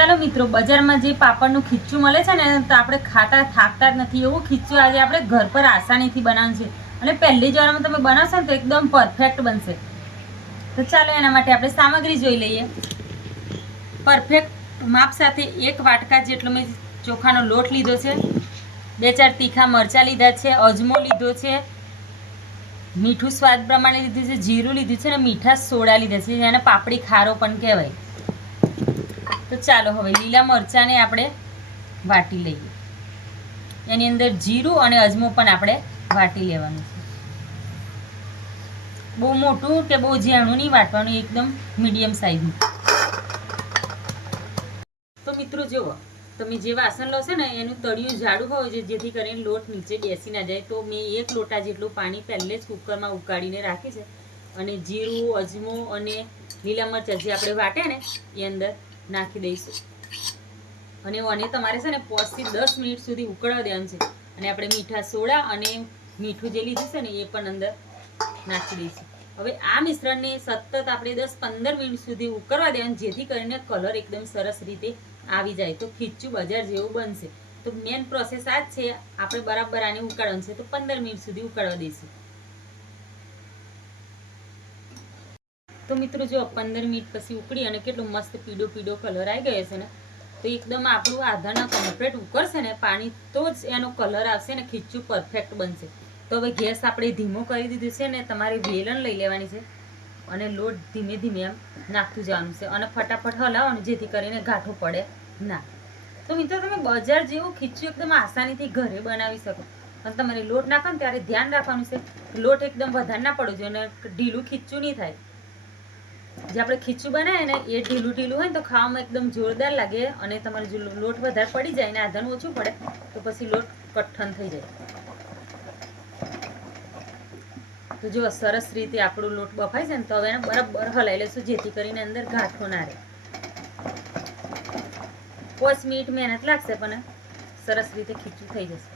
ચાલો મિત્રો, બજારમાં જે પાપડનું ખીચું મળે છે ને, તો આપણે ખાતા થાકતા જ નથી. એવું ખીચું આજે આપણે ઘર પર આસાનીથી બનાવવાનું છે અને પહેલી જ વારમાં તમે બનાવશો ને તો એકદમ પરફેક્ટ બનશે. તો ચાલો એના માટે આપણે સામગ્રી જોઈ લઈએ. પરફેક્ટ માપ સાથે 1 વાટકા જેટલો મેં ચોખાનો લોટ લીધો છે, 2-4 તીખા મરચાં લીધા છે, અજમો લીધો છે, મીઠું સ્વાદ પ્રમાણે લીધું છે, જીરું લીધું છે અને મીઠા સોડા લીધા છે, જેને પાપડી ખારો પણ કહેવાય. તો ચાલો હવે લીલા મરચાંને આપણે વાટી લઈએ. એની અંદર જીરું અને અજમો પણ આપણે વાટી લેવાનું છે. બહુ મોટું કે બહુ ઝીણું નહીં વાટવાનું, એકદમ મીડિયમ સાઈઝનું. તો મિત્રો જુઓ, તમે જે વાસણ લો છો ને એનું તળિયું જાડું હોય છે, જેથી કરીને લોટ નીચે બેસી ના જાય. તો મેં 1 લોટા જેટલું પાણી પહેલે જ કુકરમાં ઉકાળીને રાખી છે અને જીરું, અજમો અને લીલા મરચાં જે આપણે વાટ્યા ને એ અંદર નાખી દઈશું. અને તમારે છે ને 5 થી 10 મિનિટ સુધી ઉકળવા દેવાનું છે. અને આપણે મીઠા સોડા અને મીઠું જે લીધું છે ને એ પણ અંદર નાખી દઈશું. હવે આ મિશ્રણને સતત આપણે 10-15 મિનિટ સુધી ઉકળવા દેવાનું, જેથી કરીને કલર એકદમ સરસ રીતે આવી જાય, તો ખીચું બજાર જેવું બનશે. તો મેન પ્રોસેસ આ જ છે, આપણે બરાબર આને ઉકાળવાનું છે. તો 15 મિનિટ સુધી ઉકાળવા દઈશું. તો મિત્રો જો 15 મિનિટ પછી ઉકળી અને કેટલો મસ્ત પીળો પીળો કલર આવી ગયો છે ને, તો એકદમ આપણું આધારના કમ્પ્લીટ ઉકળશે ને પાણી, તો જ એનો કલર આવશે ને ખીચું પરફેક્ટ બનશે. તો હવે ગેસ આપણે ધીમો કરી દીધું છે ને તમારે વેલણ લઈ લેવાની છે અને લોટ ધીમે ધીમે એમ નાખતું જવાનું છે અને ફટાફટ હલાવવાનું, જેથી કરીને ગાંઠો પડે ના. તો મિત્રો તમે બજાર જેવું ખીચું એકદમ આસાનીથી ઘરે બનાવી શકો. અને તમારે લોટ નાખો ને ત્યારે ધ્યાન રાખવાનું છે, લોટ એકદમ વધારે ના પડવો જોઈએ અને ઢીલું ખીચું નહીં થાય. જે આપણે ખીચું બનાવીએ ને એ ઢીલું ઢીલું હોય ને તો ખાવામાં એકદમ જોરદાર લાગે. અને તમારે જો લોટ વધારે પડી જાય ને આધાર ઓછું પડે તો પછી લોટ કઠણ થઈ જાય. તો જો સરસ રીતે આપણો લોટ બફાય છે ને, તો હવે એને બરાબર હલાવી લઈશું, જેથી કરીને અંદર ગાંઠો ના રહે. 5 મિનિટ મહેનત લાગશે પણ સરસ રીતે ખીચું થઈ જશે.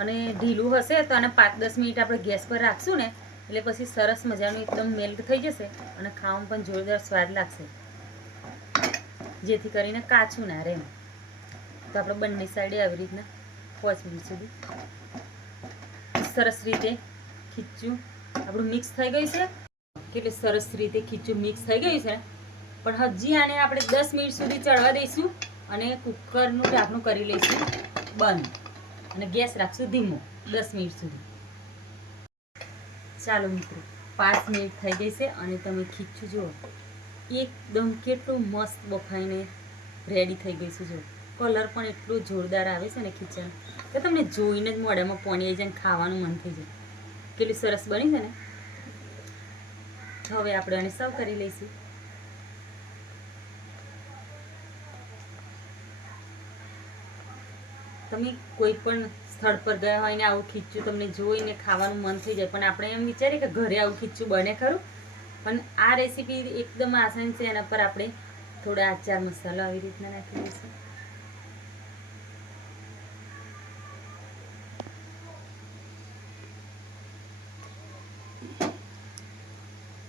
અને ઢીલું હશે તો આને 5-10 મિનિટ આપણે ગેસ પર રાખશું ને, એટલે પછી સરસ મજાનું એકદમ મેલ્ટ થઈ જશે અને ખાવામાં પણ જોરદાર સ્વાદ લાગશે, જેથી કરીને કાચું ના રહે. તો આપણે બંને સાઈડે આવી રીતના 5 મિનિટ સુધી સરસ રીતે ખીચું આપણું મિક્સ થઈ ગયું છે. કેટલું સરસ રીતે ખીચું મિક્સ થઈ ગયું છે, પણ હજી આને આપણે 10 મિનિટ સુધી ચડવા દઈશું અને કુકરનું ઢાંકણું કરી લઈશું બંધ અને ગેસ રાખશું ધીમો 10 મિનિટ સુધી. ચાલો મિત્રો, 5 મિનિટ થઈ ગઈ છે અને તમે ખીચું જુઓ એકદમ કેટલું મસ્ત બફાઈને રેડી થઈ ગઈ છે. જો કલર પણ એટલો જોરદાર આવે છે ને ખીચાનો, કે તમને જોઈને જ મોઢામાં પાણી આવી જાય, ખાવાનું મન થઈ જાય. કેટલી સરસ બની છે ને. હવે આપણે આને સર્વ કરી લઈશું. તમે કોઈ પણ સ્થળ પર ગયા હોય ને આવું ખીચું તમને જોઈને ખાવાનું મન થઈ જાય, પણ આપણે એમ વિચારીએ કે ઘરે આવું ખીચું બને ખરું. પણ આ રેસીપી એકદમ આસાન છે. એના પર આપણે થોડા આચાર મસાલો આવી રીતના નાખી દઈશું.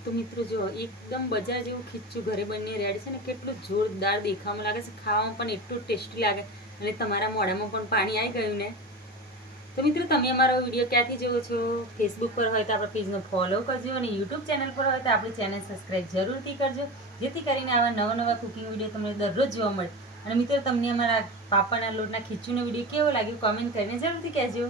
તો મિત્રો જો એકદમ બજાર જેવું ખીચું ઘરે બનીને રેડી છે ને, કેટલું જોરદાર દેખાવામાં લાગે છે, ખાવામાં પણ એટલું ટેસ્ટી લાગે અને તમારા મોઢામાં પણ પાણી આવી ગયું ને. તો મિત્રો તમે અમારો વિડીયો ક્યાંથી જોવો છો? ફેસબુક પર હોય તો આપણા પેજને ફોલો કરજો અને યુટ્યુબ ચેનલ પર હોય તો આપણી ચેનલ સબસ્ક્રાઈબ જરૂરથી કરજો, જેથી કરીને આવા નવા કુકિંગ વિડીયો તમને દરરોજ જોવા મળે. અને મિત્રો તમને અમારા પાપડના લોટના ખીચુંનો વિડીયો કેવો લાગ્યો કોમેન્ટ કરીને જરૂરથી કહેજો.